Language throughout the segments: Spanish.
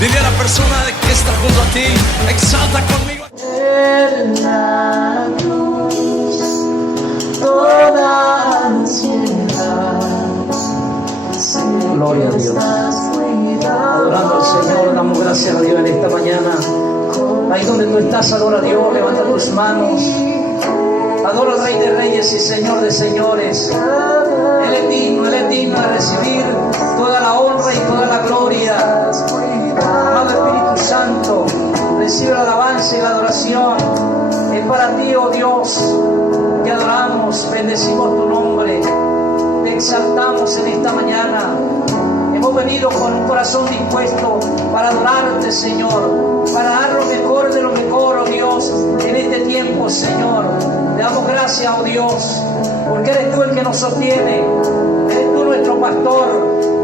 Dile a la persona que está junto a ti, exalta conmigo. En la cruz, toda ansiedad. Gloria a Dios. Adorando al Señor, damos gracias a Dios en esta mañana. Ahí donde tú estás, adora a Dios, levanta tus manos. Adora al Rey de Reyes y Señor de Señores. Él es digno de recibir toda la honra y toda la gloria. Amado Espíritu Santo, recibe la alabanza y la adoración. Es para ti, oh Dios, que adoramos, bendecimos tu nombre, te exaltamos en esta mañana. Hemos venido con un corazón dispuesto para adorarte, Señor, para dar lo mejor de lo mejor, oh Dios, en este tiempo, Señor. Te damos gracias, oh Dios, porque eres tú el que nos sostiene, eres tú nuestro pastor,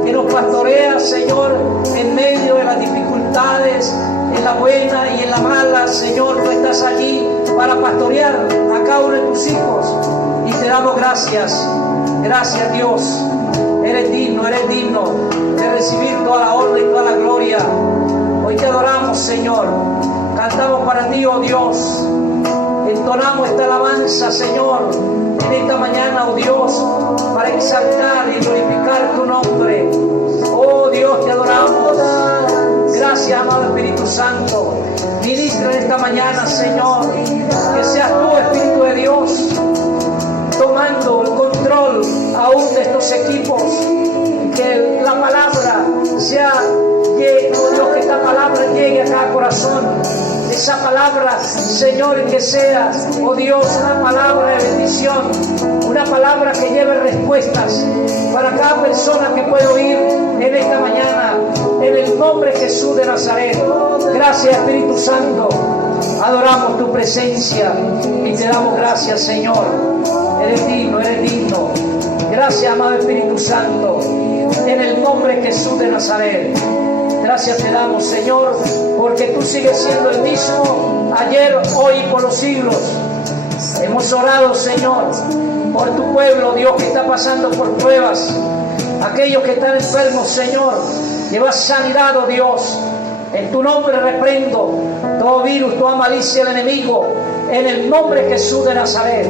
que nos pastorea, Señor, en medio de las dificultades, en la buena y en la mala, Señor. Tú estás allí para pastorear a cada uno de tus hijos y te damos gracias. Gracias, Dios. Eres digno de recibir toda la honra y toda la gloria. Hoy te adoramos, Señor. Cantamos para ti, oh Dios. Entonamos esta alabanza, Señor, en esta mañana, oh Dios, para exaltar y glorificar tu nombre. Oh Dios, te adoramos. Gracias, amado Espíritu Santo. Ministra en esta mañana, Señor, que seas tú, Espíritu de Dios, tomando el control aún de estos equipos, que la palabra sea, que esta palabra llegue a cada corazón. Esa palabra, Señor, que sea, oh Dios, una palabra de bendición, una palabra que lleve respuestas para cada persona que puede oír en esta mañana, en el nombre de Jesús de Nazaret. Gracias, Espíritu Santo. Adoramos tu presencia y te damos gracias, Señor. Eres digno. Gracias, amado Espíritu Santo, en el nombre de Jesús de Nazaret. Gracias te damos, Señor, porque tú sigues siendo el mismo ayer, hoy y por los siglos. Hemos orado, Señor, por tu pueblo, Dios, que está pasando por pruebas. Aquellos que están enfermos, Señor, lleva sanidad, oh Dios. En tu nombre reprendo todo virus, toda malicia del enemigo, en el nombre de Jesús de Nazaret.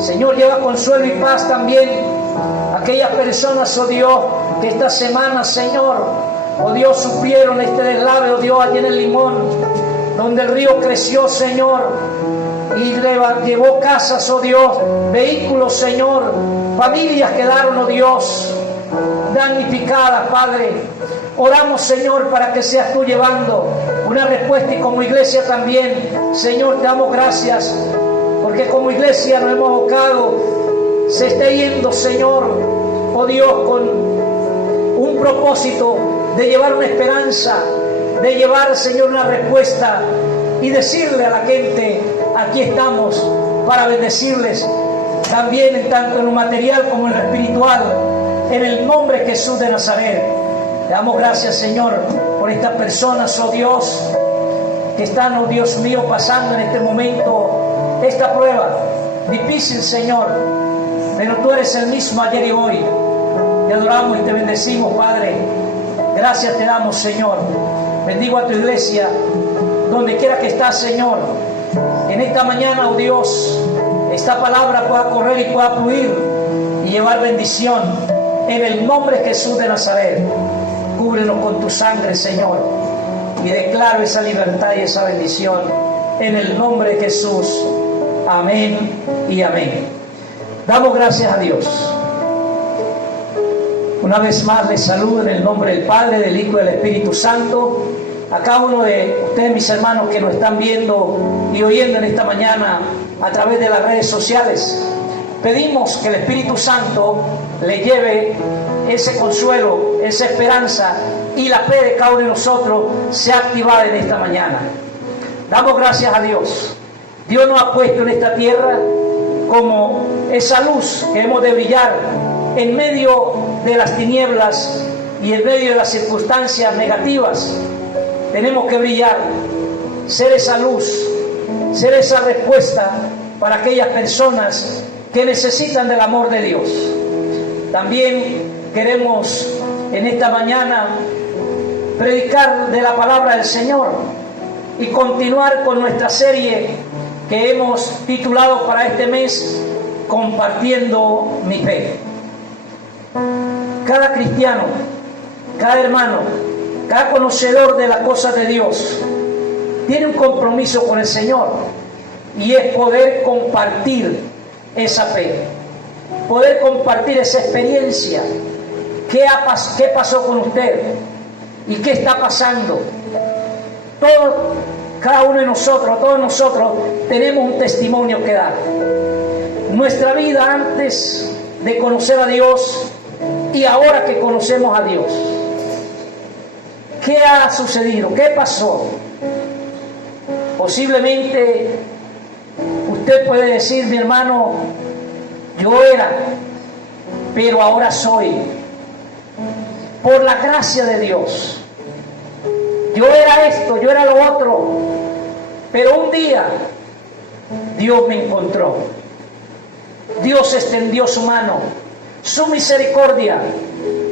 Señor, lleva consuelo y paz también a aquellas personas, oh Dios, que esta semana, Señor, oh Dios, sufrieron este deslave, oh Dios, allí en el Limón, donde el río creció, Señor, y llevó casas, oh Dios, vehículos, Señor, familias quedaron, oh Dios, damnificadas, Padre. Oramos, Señor, para que seas tú llevando una respuesta, y como iglesia también, Señor, te damos gracias, porque como iglesia nos hemos abocado, se está yendo, Señor, oh Dios, con un propósito de llevar una esperanza, de llevar, Señor, una respuesta y decirle a la gente: aquí estamos para bendecirles también, en tanto en lo material como en lo espiritual, en el nombre de Jesús de Nazaret. Te damos gracias, Señor, por estas personas, oh Dios, que están, oh Dios mío, pasando en este momento esta prueba difícil, Señor, pero tú eres el mismo ayer y hoy. Te adoramos y te bendecimos, Padre. Gracias te damos, Señor. Bendigo a tu iglesia, donde quiera que estás, Señor. En esta mañana, oh Dios, esta palabra pueda correr y pueda fluir y llevar bendición. En el nombre de Jesús de Nazaret, cúbrenos con tu sangre, Señor. Y declaro esa libertad y esa bendición. En el nombre de Jesús. Amén y amén. Damos gracias a Dios. Una vez más les saludo en el nombre del Padre, del Hijo y del Espíritu Santo. A cada uno de ustedes, mis hermanos, que nos están viendo y oyendo en esta mañana a través de las redes sociales, pedimos que el Espíritu Santo le lleve ese consuelo, esa esperanza, y la fe de cada uno de nosotros sea activada en esta mañana. Damos gracias a Dios. Dios nos ha puesto en esta tierra como esa luz que hemos de brillar en medio de las tinieblas y en medio de las circunstancias negativas. Tenemos que brillar, ser esa luz, ser esa respuesta para aquellas personas que necesitan del amor de Dios. También queremos en esta mañana predicar de la palabra del Señor y continuar con nuestra serie que hemos titulado para este mes Compartiendo mi fe. Cada cristiano, cada hermano, cada conocedor de las cosas de Dios tiene un compromiso con el Señor, y es poder compartir esa fe, poder compartir esa experiencia. ¿Qué pasó con usted? ¿Y qué está pasando? Cada uno de nosotros, todos nosotros tenemos un testimonio que dar. Nuestra vida antes de conocer a Dios y ahora que conocemos a Dios. ¿Qué ha sucedido? ¿Qué pasó? Posiblemente usted puede decir: mi hermano, yo era, pero ahora soy. Por la gracia de Dios. Yo era esto, yo era lo otro, pero un día Dios me encontró. Dios extendió su mano, su misericordia,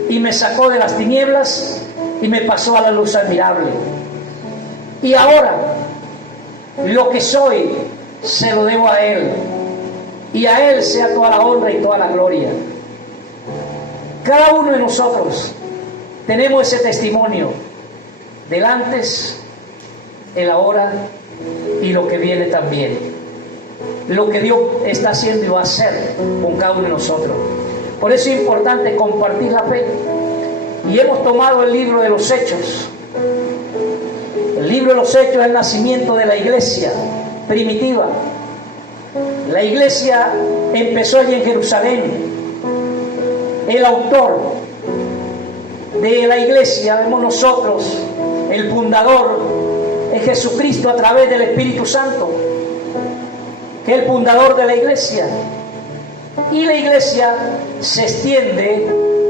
y me sacó de las tinieblas y me pasó a la luz admirable. Y ahora lo que soy se lo debo a Él, y a Él sea toda la honra y toda la gloria. Cada uno de nosotros tenemos ese testimonio del antes, el ahora y lo que viene también. Lo que Dios está haciendo y va a hacer con cada uno de nosotros. Por eso es importante compartir la fe. Y hemos tomado el libro de los Hechos. El libro de los Hechos es el nacimiento de la iglesia primitiva. La iglesia empezó allí en Jerusalén. El autor de la iglesia, vemos nosotros, el fundador es Jesucristo a través del Espíritu Santo, que es el fundador de la iglesia. Y la iglesia se extiende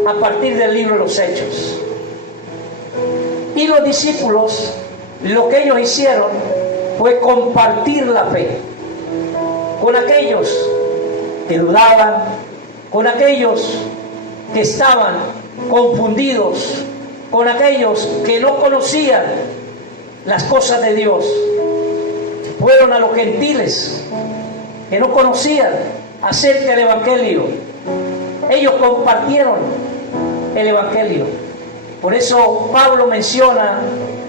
a partir del libro de los Hechos. Y los discípulos, lo que ellos hicieron fue compartir la fe con aquellos que dudaban, con aquellos que estaban confundidos, con aquellos que no conocían las cosas de Dios. Fueron a los gentiles que no conocían acerca del Evangelio. Ellos compartieron el Evangelio. Por eso Pablo menciona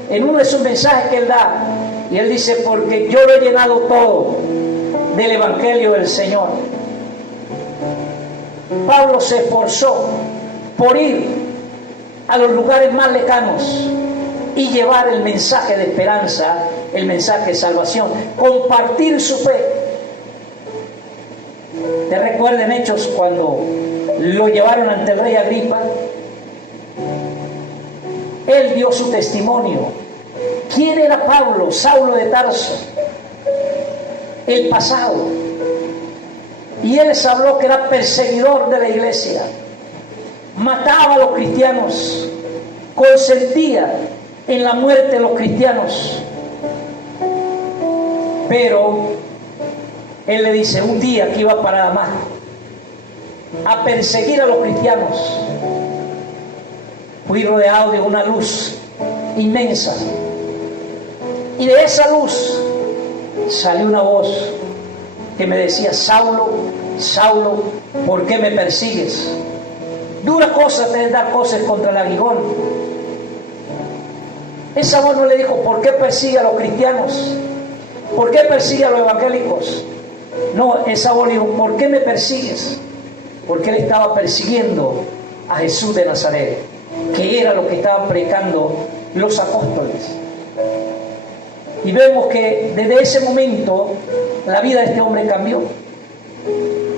en uno de sus mensajes que él da, y él dice: porque yo lo he llenado todo del Evangelio del Señor. Pablo se esforzó por ir a los lugares más lejanos y llevar el mensaje de esperanza, el mensaje de salvación, compartir su fe. ¿Te recuerdan Hechos cuando lo llevaron ante el rey Agripa? Él dio su testimonio. ¿Quién era Pablo, Saulo de Tarso? El pasado. Y él les habló que era perseguidor de la iglesia, mataba a los cristianos, consentía en la muerte de los cristianos. Pero él le dice un día que iba para Damasco a perseguir a los cristianos. Fui rodeado de una luz inmensa, y de esa luz salió una voz que me decía: Saulo, Saulo, ¿por qué me persigues? Dura cosa te es dar cosas contra el aguijón. Esa voz no le dijo: ¿por qué persigue a los cristianos? ¿Por qué persigue a los evangélicos? No, esa voz le dijo: ¿por qué me persigues? Porque él estaba persiguiendo a Jesús de Nazaret, que era lo que estaban predicando los apóstoles. Y vemos que desde ese momento la vida de este hombre cambió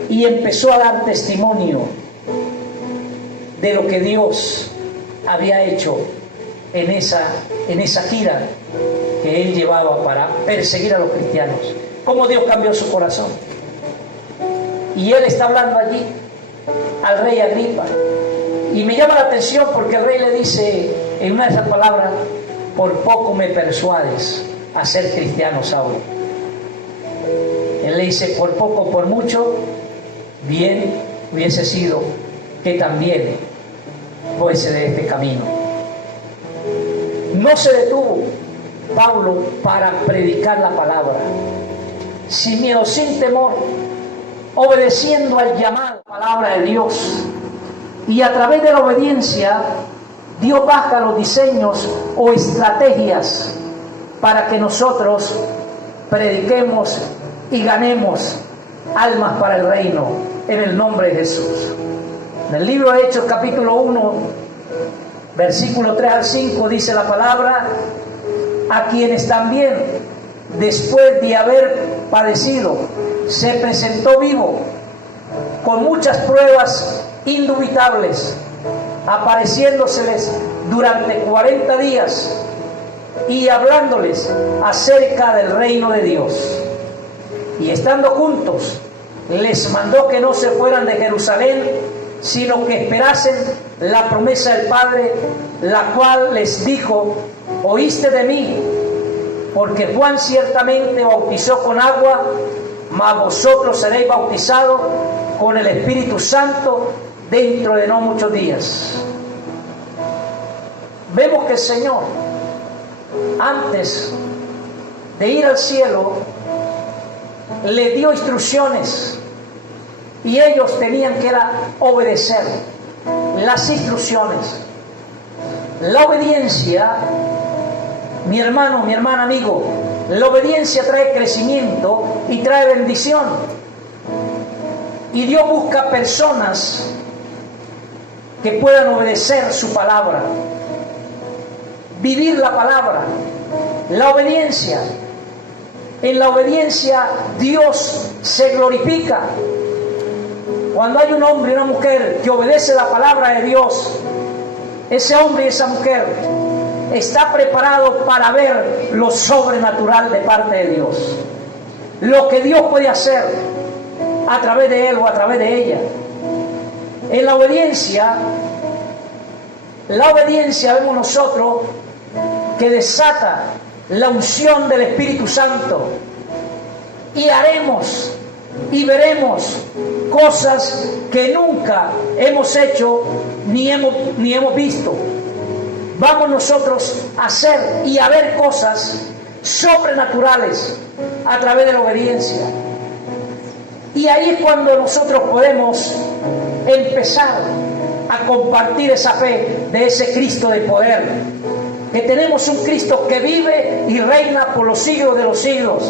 y empezó a dar testimonio de lo que Dios había hecho en esa gira que él llevaba para perseguir a los cristianos. Cómo Dios cambió su corazón. Y él está hablando allí al rey Agripa, y me llama la atención porque el rey le dice en una de esas palabras: por poco me persuades a ser cristiano, Saulo. Él le dice: por poco, por mucho, bien hubiese sido que también fuese de este camino. No se detuvo Pablo para predicar la palabra, sin miedo, sin temor, obedeciendo al llamado, la palabra de Dios. Y a través de la obediencia, Dios baja los diseños o estrategias para que nosotros prediquemos y ganemos almas para el reino, en el nombre de Jesús. En el libro de Hechos, capítulo 1, versículo 3 al 5, dice la palabra: a quienes también, después de haber padecido, se presentó vivo, con muchas pruebas indubitables, apareciéndoseles durante 40 días y hablándoles acerca del reino de Dios. Y estando juntos, les mandó que no se fueran de Jerusalén, sino que esperasen la promesa del Padre, la cual les dijo: oíste de mí, porque Juan ciertamente bautizó con agua, mas vosotros seréis bautizados con el Espíritu Santo dentro de no muchos días. Vemos que el Señor, antes de ir al cielo, le dio instrucciones, y ellos tenían que obedecer las instrucciones. La obediencia, mi hermano, mi hermana, amigo, la obediencia trae crecimiento y trae bendición. Y Dios busca personas que puedan obedecer su palabra, vivir la palabra, la obediencia. En la obediencia Dios se glorifica. Cuando hay un hombre y una mujer que obedece la palabra de Dios, ese hombre y esa mujer está preparado para ver lo sobrenatural de parte de Dios, lo que Dios puede hacer a través de él o a través de ella. En la obediencia vemos nosotros que desata la unción del Espíritu Santo, y haremos y veremos cosas que nunca hemos hecho ni hemos visto. Vamos nosotros a hacer y a ver cosas sobrenaturales a través de la obediencia. Y ahí es cuando nosotros podemos empezar a compartir esa fe de ese Cristo de poder, que tenemos un Cristo que vive y reina por los siglos de los siglos,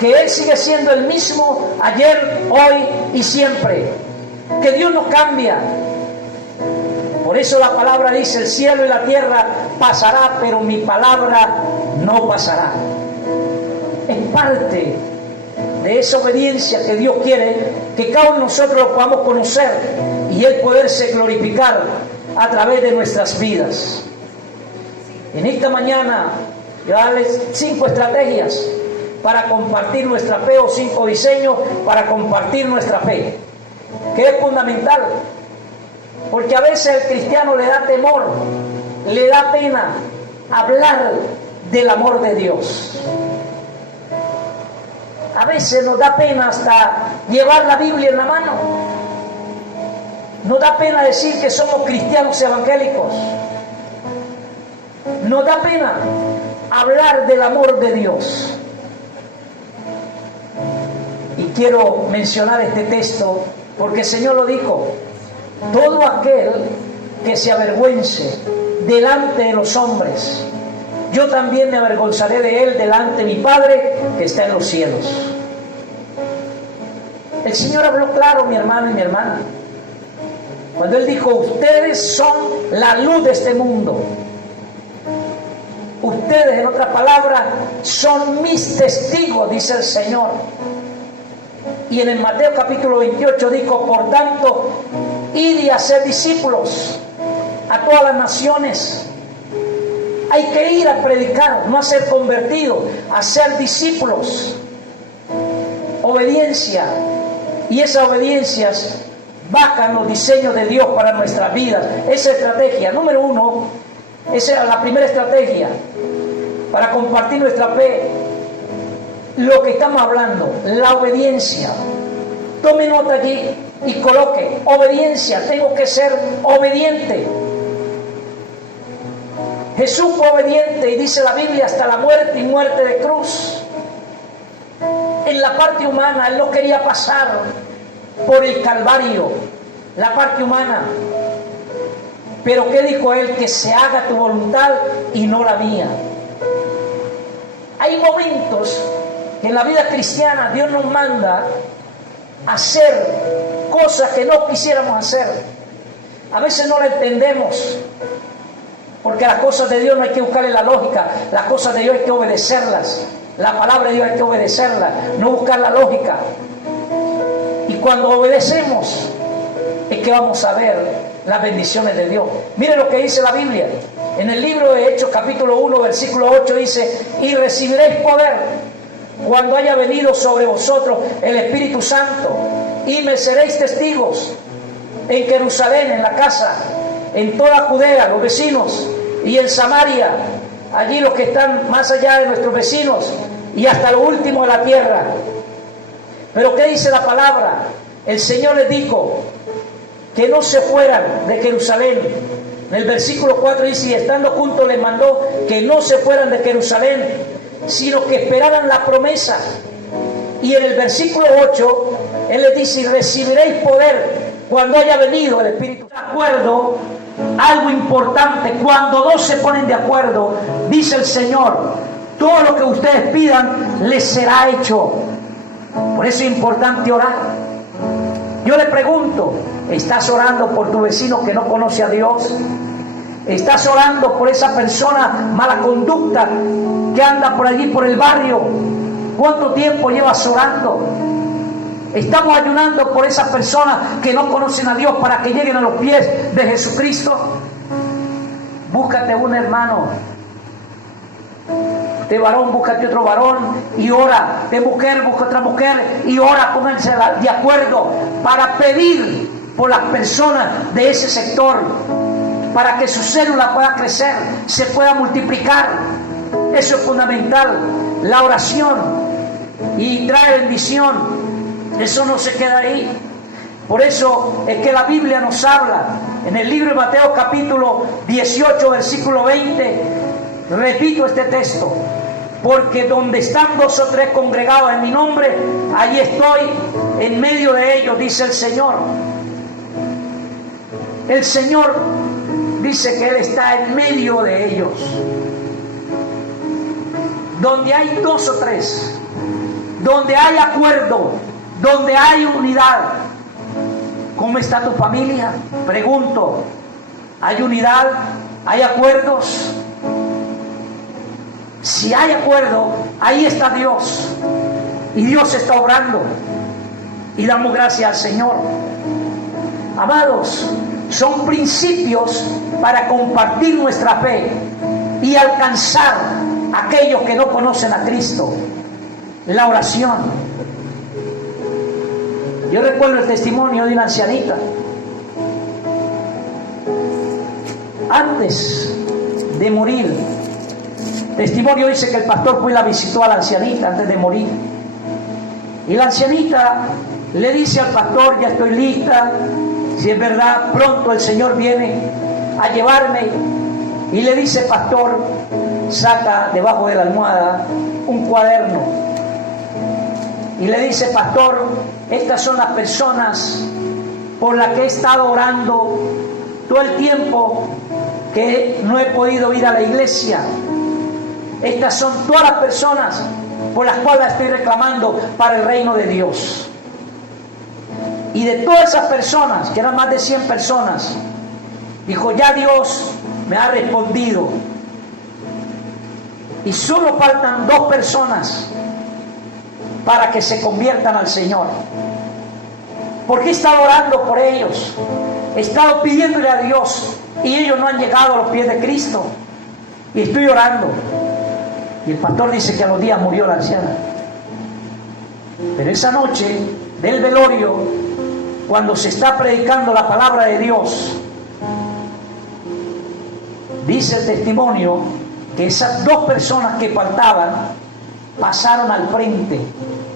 que Él sigue siendo el mismo ayer, hoy y siempre, que Dios no cambia. Por eso la palabra dice: el cielo y la tierra pasará, pero mi palabra no pasará. Es parte de esa obediencia que Dios quiere que cada uno de nosotros lo podamos conocer y Él poderse glorificar a través de nuestras vidas. En esta mañana yo darles 5 estrategias para compartir nuestra fe, o 5 diseños para compartir nuestra fe, que es fundamental, porque a veces al cristiano le da temor, le da pena hablar del amor de Dios. A veces nos da pena hasta llevar la Biblia en la mano. Nos da pena decir que somos cristianos evangélicos. Nos da pena hablar del amor de Dios. Y quiero mencionar este texto porque el Señor lo dijo: todo aquel que se avergüence delante de los hombres, yo también me avergonzaré de él delante de mi Padre que está en los cielos. El Señor habló claro, mi hermano y mi hermana, cuando Él dijo: ustedes son la luz de este mundo. Ustedes, en otra palabra, son mis testigos, dice el Señor. Y en el Mateo capítulo 28 dijo: por tanto, id y hacer discípulos a todas las naciones. Hay que ir a predicar, no a ser convertidos, a ser discípulos. Obediencia. Y esas obediencias bajan los diseños de Dios para nuestras vidas. Esa estrategia, número 1, esa era la primera estrategia para compartir nuestra fe. Lo que estamos hablando, la obediencia. Tome nota allí, y coloque obediencia. Tengo que ser obediente. Jesús fue obediente y dice la Biblia hasta la muerte y muerte de cruz. En la parte humana, Él no quería pasar por el Calvario, la parte humana. Pero ¿qué dijo Él? Que se haga tu voluntad y no la mía. Hay momentos que en la vida cristiana Dios nos manda a hacer cosas que no quisiéramos hacer. A veces no la entendemos, porque las cosas de Dios no hay que buscarle la lógica. Las cosas de Dios hay que obedecerlas. La palabra de Dios hay que obedecerla, no buscar la lógica. Y cuando obedecemos es que vamos a ver las bendiciones de Dios. Miren lo que dice la Biblia. En el libro de Hechos capítulo 1 versículo 8 dice: y recibiréis poder cuando haya venido sobre vosotros el Espíritu Santo, y me seréis testigos en Jerusalén, en la casa, en toda Judea, los vecinos, y en Samaria, allí los que están más allá de nuestros vecinos, y hasta lo último de la tierra. Pero ¿qué dice la palabra? El Señor les dijo que no se fueran de Jerusalén. En el versículo 4 dice: y estando juntos les mandó que no se fueran de Jerusalén, sino que esperaran la promesa. Y en el versículo 8 Él les dice: y recibiréis poder cuando haya venido el Espíritu. De acuerdo, algo importante, cuando dos se ponen de acuerdo, dice el Señor, todo lo que ustedes pidan les será hecho. Por eso es importante orar. Yo le pregunto, ¿estás orando por tu vecino que no conoce a Dios? ¿Estás orando por esa persona mala conducta que anda por allí por el barrio? ¿Cuánto tiempo llevas orando? ¿Estamos ayunando por esas personas que no conocen a Dios para que lleguen a los pies de Jesucristo? Búscate un hermano. De varón, búscate otro varón y ora. De mujer, busca otra mujer y ora. Pónganse de acuerdo para pedir por las personas de ese sector, para que su célula pueda crecer, se pueda multiplicar. Eso es fundamental. La oración y trae bendición. Eso no se queda ahí. Por eso es que la Biblia nos habla en el libro de Mateo capítulo 18 versículo 20. Repito este texto: porque donde están dos o tres congregados en mi nombre, allí estoy en medio de ellos, dice el Señor. El Señor dice que Él está en medio de ellos. Donde hay dos o tres, donde hay acuerdo, donde hay unidad. ¿Cómo está tu familia? Pregunto. ¿Hay unidad? ¿Hay acuerdos? Si hay acuerdo, ahí está Dios. Y Dios está obrando. Y damos gracias al Señor. Amados, son principios para compartir nuestra fe y alcanzar a aquellos que no conocen a Cristo. La oración. Yo recuerdo el testimonio de una ancianita. Antes de morir, el testimonio dice que el pastor fue y la visitó a la ancianita antes de morir. Y la ancianita le dice al pastor: ya estoy lista, si es verdad, pronto el Señor viene a llevarme. Y le dice: pastor, saca debajo de la almohada un cuaderno. Y le dice: pastor, estas son las personas por las que he estado orando todo el tiempo que no he podido ir a la iglesia. Estas son todas las personas por las cuales estoy reclamando para el reino de Dios. Y de todas esas personas, que eran más de 100 personas, dijo: ya Dios me ha respondido. Y solo faltan 2 personas para que se conviertan al Señor. Porque he estado orando por ellos, he estado pidiéndole a Dios, y ellos no han llegado a los pies de Cristo. Y estoy orando. Y el pastor dice que a los días murió la anciana. Pero esa noche del velorio, cuando se está predicando la palabra de Dios, dice el testimonio que esas 2 personas que faltaban pasaron al frente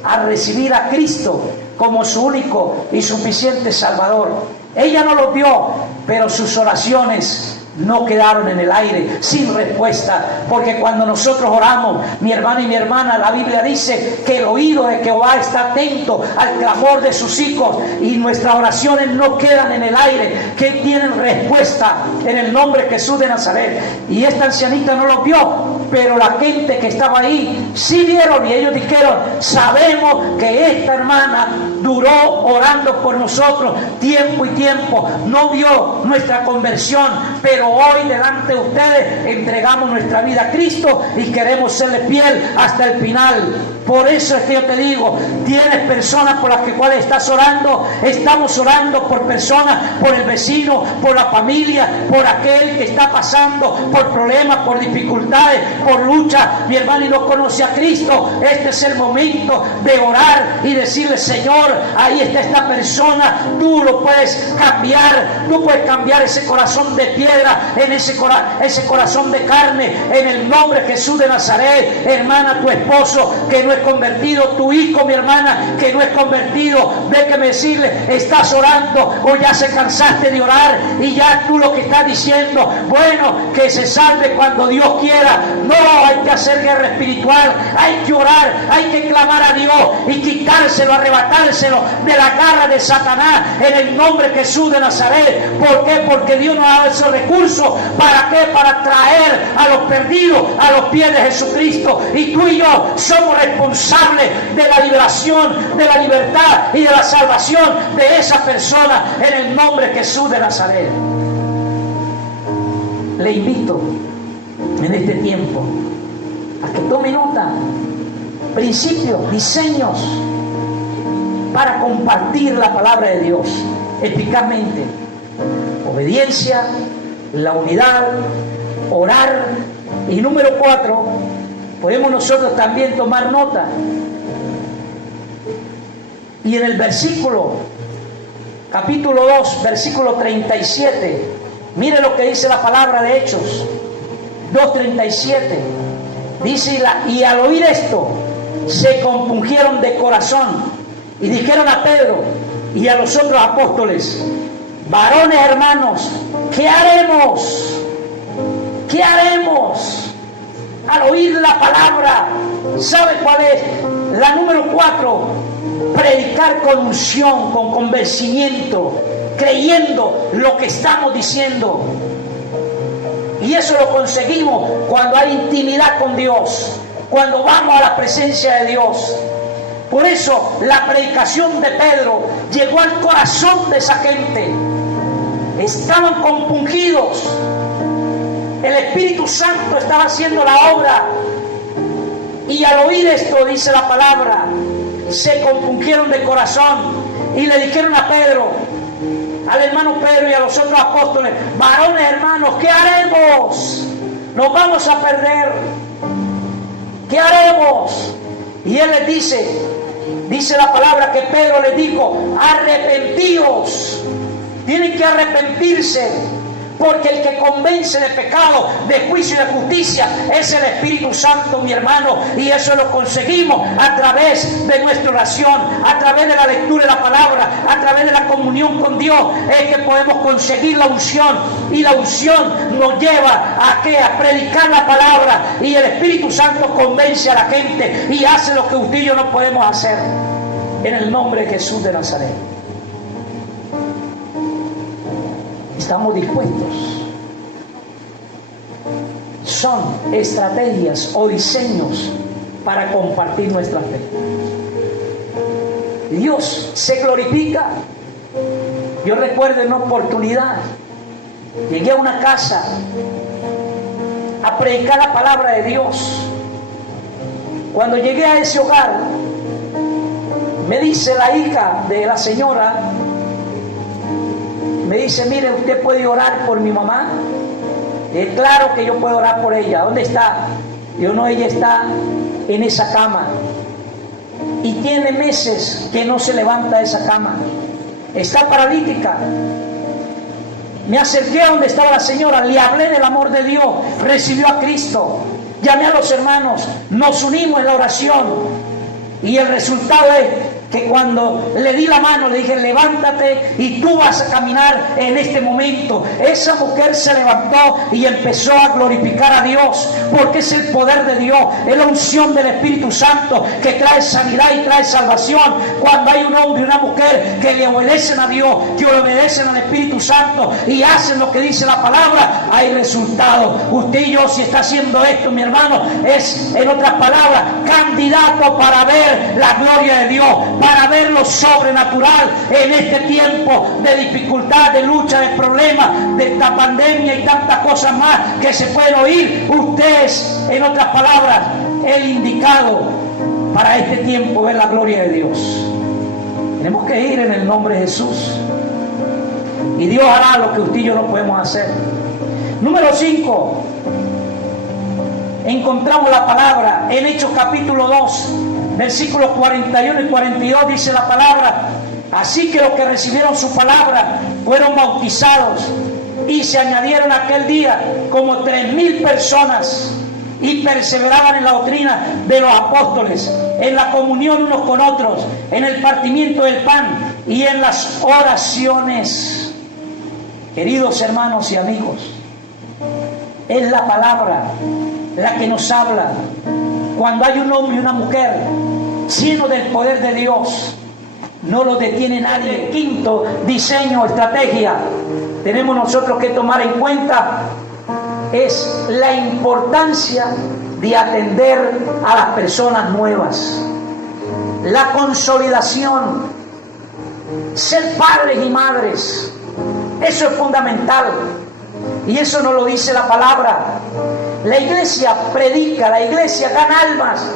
a recibir a Cristo como su único y suficiente Salvador. Ella no los vio, pero sus oraciones no quedaron en el aire sin respuesta, porque cuando nosotros oramos, mi hermano y mi hermana, la Biblia dice que el oído de Jehová está atento al clamor de sus hijos, y nuestras oraciones no quedan en el aire, que tienen respuesta en el nombre de Jesús de Nazaret. Y esta ancianita no lo vio, pero la gente que estaba ahí sí vieron, y ellos dijeron: sabemos que esta hermana duró orando por nosotros tiempo y tiempo, no vio nuestra conversión, pero hoy delante de ustedes entregamos nuestra vida a Cristo y queremos serle fiel hasta el final. Por eso es que yo te digo, tienes personas por las cuales estás orando. Estamos orando por personas, por el vecino, por la familia, por aquel que está pasando por problemas, por dificultades, por lucha, mi hermano, y no conoce a Cristo. Este es el momento de orar y decirle: Señor, ahí está esta persona, tú lo puedes cambiar, tú puedes cambiar ese corazón de piedra en ese corazón de carne, en el nombre de Jesús de Nazaret. Hermana, tu esposo que no es convertido, tu hijo, mi hermana, que no es convertido, déjeme decirle: estás orando o ya se cansaste de orar y ya tú lo que estás diciendo, bueno, que se salve cuando Dios quiera. No, hay que hacer guerra espiritual, hay que orar, hay que clamar a Dios y quitárselo, arrebatárselo de la garra de Satanás en el nombre de Jesús de Nazaret. ¿Por qué? Porque Dios nos ha dado esos recursos. ¿Para qué? Para traer a los perdidos a los pies de Jesucristo. Y tú y yo somos responsables de la liberación, de la libertad y de la salvación de esa persona en el nombre de Jesús de Nazaret. Le invito en este tiempo a que tome nota, principios, diseños para compartir la palabra de Dios eficazmente. Obediencia, la unidad, orar. Y número 4, podemos nosotros también tomar nota. Y en el versículo, capítulo 2, versículo 37, mire lo que dice la palabra de Hechos 2:37. Dice: y al oír esto se compungieron de corazón y dijeron a Pedro y a los otros apóstoles: varones hermanos, ¿qué haremos? ¿Qué haremos? Al oír la palabra, ¿sabe cuál es? La número 4, predicar con unción, con convencimiento, creyendo lo que estamos diciendo. Y eso lo conseguimos cuando hay intimidad con Dios, cuando vamos a la presencia de Dios. Por eso la predicación de Pedro llegó al corazón de esa gente. Estaban compungidos. El Espíritu Santo estaba haciendo la obra. Y al oír esto, dice la palabra, se compungieron de corazón y le dijeron a Pedro, al hermano Pedro y a los otros apóstoles: varones hermanos, ¿qué haremos? Nos vamos a perder. ¿Qué haremos? Y él les dice la palabra que Pedro les dijo: arrepentíos. Tienen que arrepentirse, porque el que convence de pecado, de juicio y de justicia es el Espíritu Santo, mi hermano. Y eso lo conseguimos a través de nuestra oración, a través de la lectura de la palabra, a través de la comunión con Dios. Es que podemos conseguir la unción, y la unción nos lleva a ¿qué? A predicar la palabra, y el Espíritu Santo convence a la gente y hace lo que usted y yo no podemos hacer, en el nombre de Jesús de Nazaret. Estamos dispuestos. Son estrategias o diseños para compartir nuestra fe. Dios se glorifica. Yo recuerdo en una oportunidad, llegué a una casa a predicar la palabra de Dios. Cuando llegué a ese hogar, me dice la hija de la señora, me dice: mire, ¿usted puede orar por mi mamá? Claro que yo puedo orar por ella. ¿Dónde está? Yo: no, ella está en esa cama y tiene meses que no se levanta de esa cama, está paralítica. Me acerqué a donde estaba la señora, le hablé del amor de Dios, recibió a Cristo, llamé a los hermanos, nos unimos en la oración, y el resultado es que cuando le di la mano le dije, levántate y tú vas a caminar en este momento. Esa mujer se levantó y empezó a glorificar a Dios, porque es el poder de Dios, es la unción del Espíritu Santo que trae sanidad y trae salvación. Cuando hay un hombre y una mujer que le obedecen a Dios, que obedecen al Espíritu Santo y hacen lo que dice la palabra, hay resultados. Usted y yo, si está haciendo esto, mi hermano, es, en otras palabras, candidato para ver la gloria de Dios, para ver lo sobrenatural en este tiempo de dificultad, de lucha, de problemas, de esta pandemia y tantas cosas más que se pueden oír. Usted es, en otras palabras, el indicado para este tiempo ver la gloria de Dios. Tenemos que ir en el nombre de Jesús y Dios hará lo que usted y yo no podemos hacer. Número 5, encontramos la palabra en Hechos capítulo 2, versículos 41 y 42, dice la palabra: así que los que recibieron su palabra fueron bautizados, y se añadieron aquel día como 3,000 personas, y perseveraban en la doctrina de los apóstoles, en la comunión unos con otros, en el partimiento del pan y en las oraciones. Queridos hermanos y amigos, es la palabra la que nos habla. Cuando hay un hombre y una mujer llenos del poder de Dios, no lo detiene nadie. Quinto diseño, estrategia, tenemos nosotros que tomar en cuenta es la importancia de atender a las personas nuevas. La consolidación, ser padres y madres, eso es fundamental. Y eso nos lo dice la palabra. La iglesia predica, la iglesia gana almas,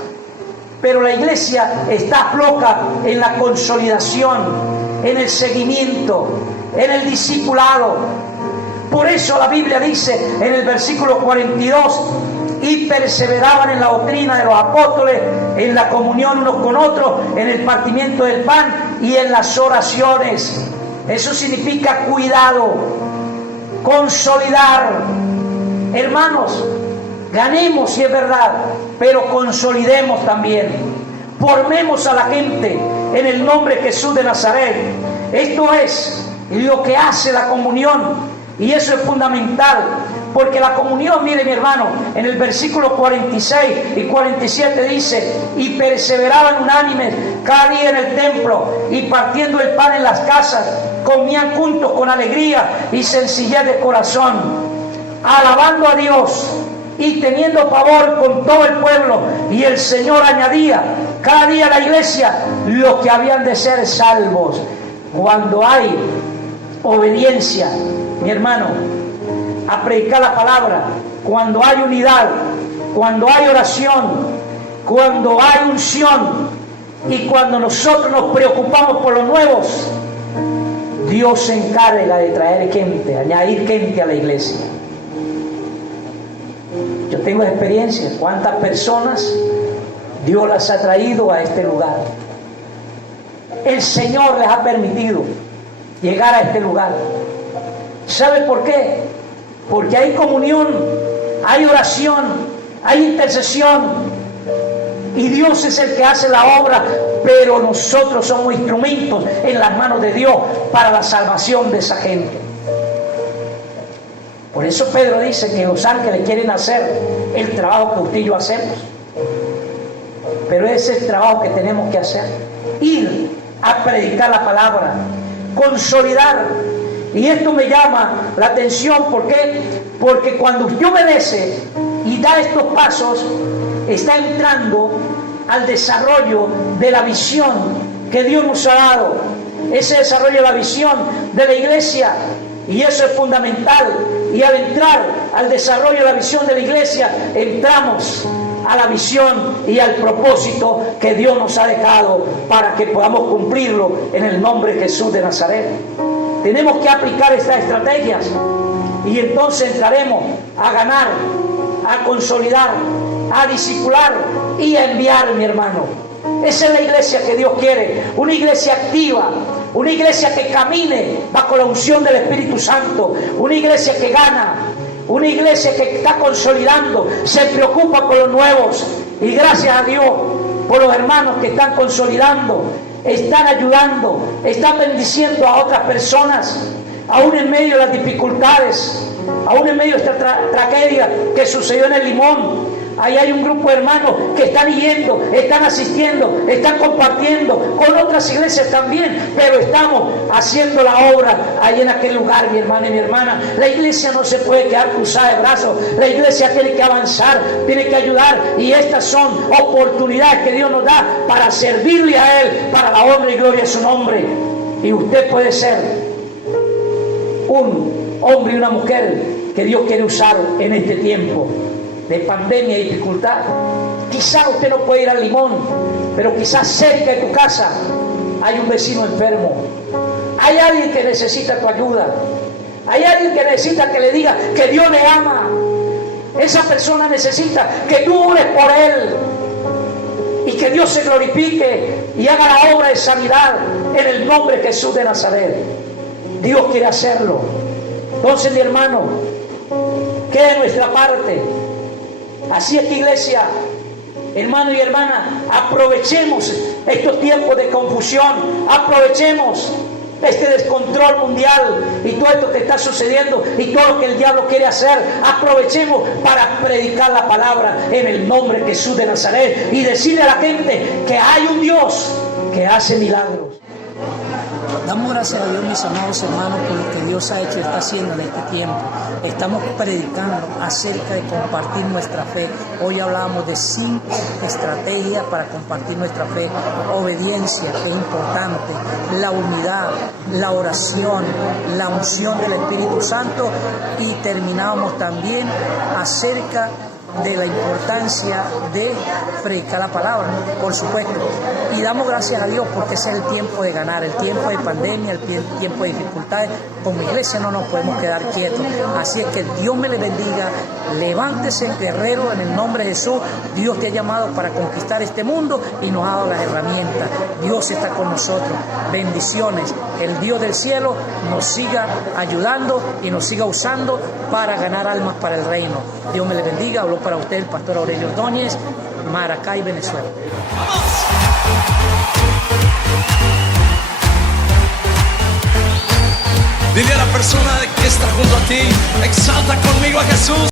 pero la iglesia está floja en la consolidación, en el seguimiento, en el discipulado. Por eso la Biblia dice en el versículo 42: y perseveraban en la doctrina de los apóstoles, en la comunión unos con otros, en el partimiento del pan y en las oraciones. Eso significa cuidado, consolidar. Hermanos, ganemos si es verdad, pero consolidemos también. Formemos a la gente en el nombre de Jesús de Nazaret. Esto es lo que hace la comunión, y eso es fundamental, porque la comunión, mire mi hermano, en el versículo 46 y 47 dice: y perseveraban unánimes cada día en el templo, y partiendo el pan en las casas, comían juntos con alegría y sencillez de corazón, alabando a Dios y teniendo favor con todo el pueblo. Y el Señor añadía cada día a la iglesia los que habían de ser salvos. Cuando hay obediencia, mi hermano, a predicar la palabra, cuando hay unidad, cuando hay oración, cuando hay unción, y cuando nosotros nos preocupamos por los nuevos, Dios se encarga de traer gente, añadir gente a la iglesia. Yo tengo experiencia, cuántas personas Dios las ha traído a este lugar. El Señor les ha permitido llegar a este lugar. ¿Sabe por qué? Porque hay comunión, hay oración, hay intercesión, y Dios es el que hace la obra, pero nosotros somos instrumentos en las manos de Dios para la salvación de esa gente. Por eso Pedro dice que los ángeles quieren hacer el trabajo que usted y yo hacemos, pero ese es el trabajo que tenemos que hacer: ir a predicar la palabra, consolidar. Y esto me llama la atención. ¿Por qué? Porque cuando usted obedece y da estos pasos, está entrando al desarrollo de la visión que Dios nos ha dado. Ese desarrollo de la visión de la iglesia, y eso es fundamental. Y al entrar al desarrollo de la visión de la iglesia, entramos a la visión y al propósito que Dios nos ha dejado para que podamos cumplirlo en el nombre de Jesús de Nazaret. Tenemos que aplicar estas estrategias, y entonces entraremos a ganar, a consolidar, a discipular y a enviar, mi hermano. Esa es la iglesia que Dios quiere, una iglesia activa, una iglesia que camine bajo la unción del Espíritu Santo, una iglesia que gana, una iglesia que está consolidando, se preocupa por los nuevos. Y gracias a Dios por los hermanos que están consolidando, están ayudando, están bendiciendo a otras personas, aún en medio de las dificultades, aún en medio de esta tragedia que sucedió en el Limón. Ahí hay un grupo de hermanos que están yendo, están asistiendo, están compartiendo con otras iglesias también, pero estamos haciendo la obra ahí en aquel lugar, mi hermano y mi hermana. La iglesia no se puede quedar cruzada de brazos, la iglesia tiene que avanzar, tiene que ayudar, y estas son oportunidades que Dios nos da para servirle a Él, para la honra y gloria de su nombre. Y usted puede ser un hombre y una mujer que Dios quiere usar en este tiempo de pandemia y dificultad. Quizá usted no puede ir al Limón, pero quizás cerca de tu casa hay un vecino enfermo, hay alguien que necesita tu ayuda, hay alguien que necesita que le diga que Dios le ama. Esa persona necesita que tú ores por él y que Dios se glorifique y haga la obra de sanidad en el nombre de Jesús de Nazaret. Dios quiere hacerlo. Entonces, mi hermano, queda de nuestra parte. Así es que, iglesia, hermano y hermana, aprovechemos estos tiempos de confusión, aprovechemos este descontrol mundial y todo esto que está sucediendo y todo lo que el diablo quiere hacer. Aprovechemos para predicar la palabra en el nombre de Jesús de Nazaret y decirle a la gente que hay un Dios que hace milagros. Damos gracias a Dios, mis amados hermanos, por lo que Dios ha hecho y está haciendo en este tiempo. Estamos predicando acerca de compartir nuestra fe. Hoy hablábamos de 5 estrategias para compartir nuestra fe. Obediencia, que es importante, la unidad, la oración, la unción del Espíritu Santo, y terminábamos también acerca de la importancia de predicar la palabra, por supuesto. Y damos gracias a Dios porque ese es el tiempo de ganar, el tiempo de pandemia, el tiempo de dificultades. Como iglesia no nos podemos quedar quietos. Así es que Dios me le bendiga. Levántese, guerrero, en el nombre de Jesús. Dios te ha llamado para conquistar este mundo y nos ha dado las herramientas. Dios está con nosotros. Bendiciones. El Dios del cielo nos siga ayudando y nos siga usando para ganar almas para el reino. Dios me le bendiga. Habló para usted el pastor Aurelio Ordóñez, Maracay, Venezuela. Dile a la persona que está junto a ti, exalta conmigo a Jesús.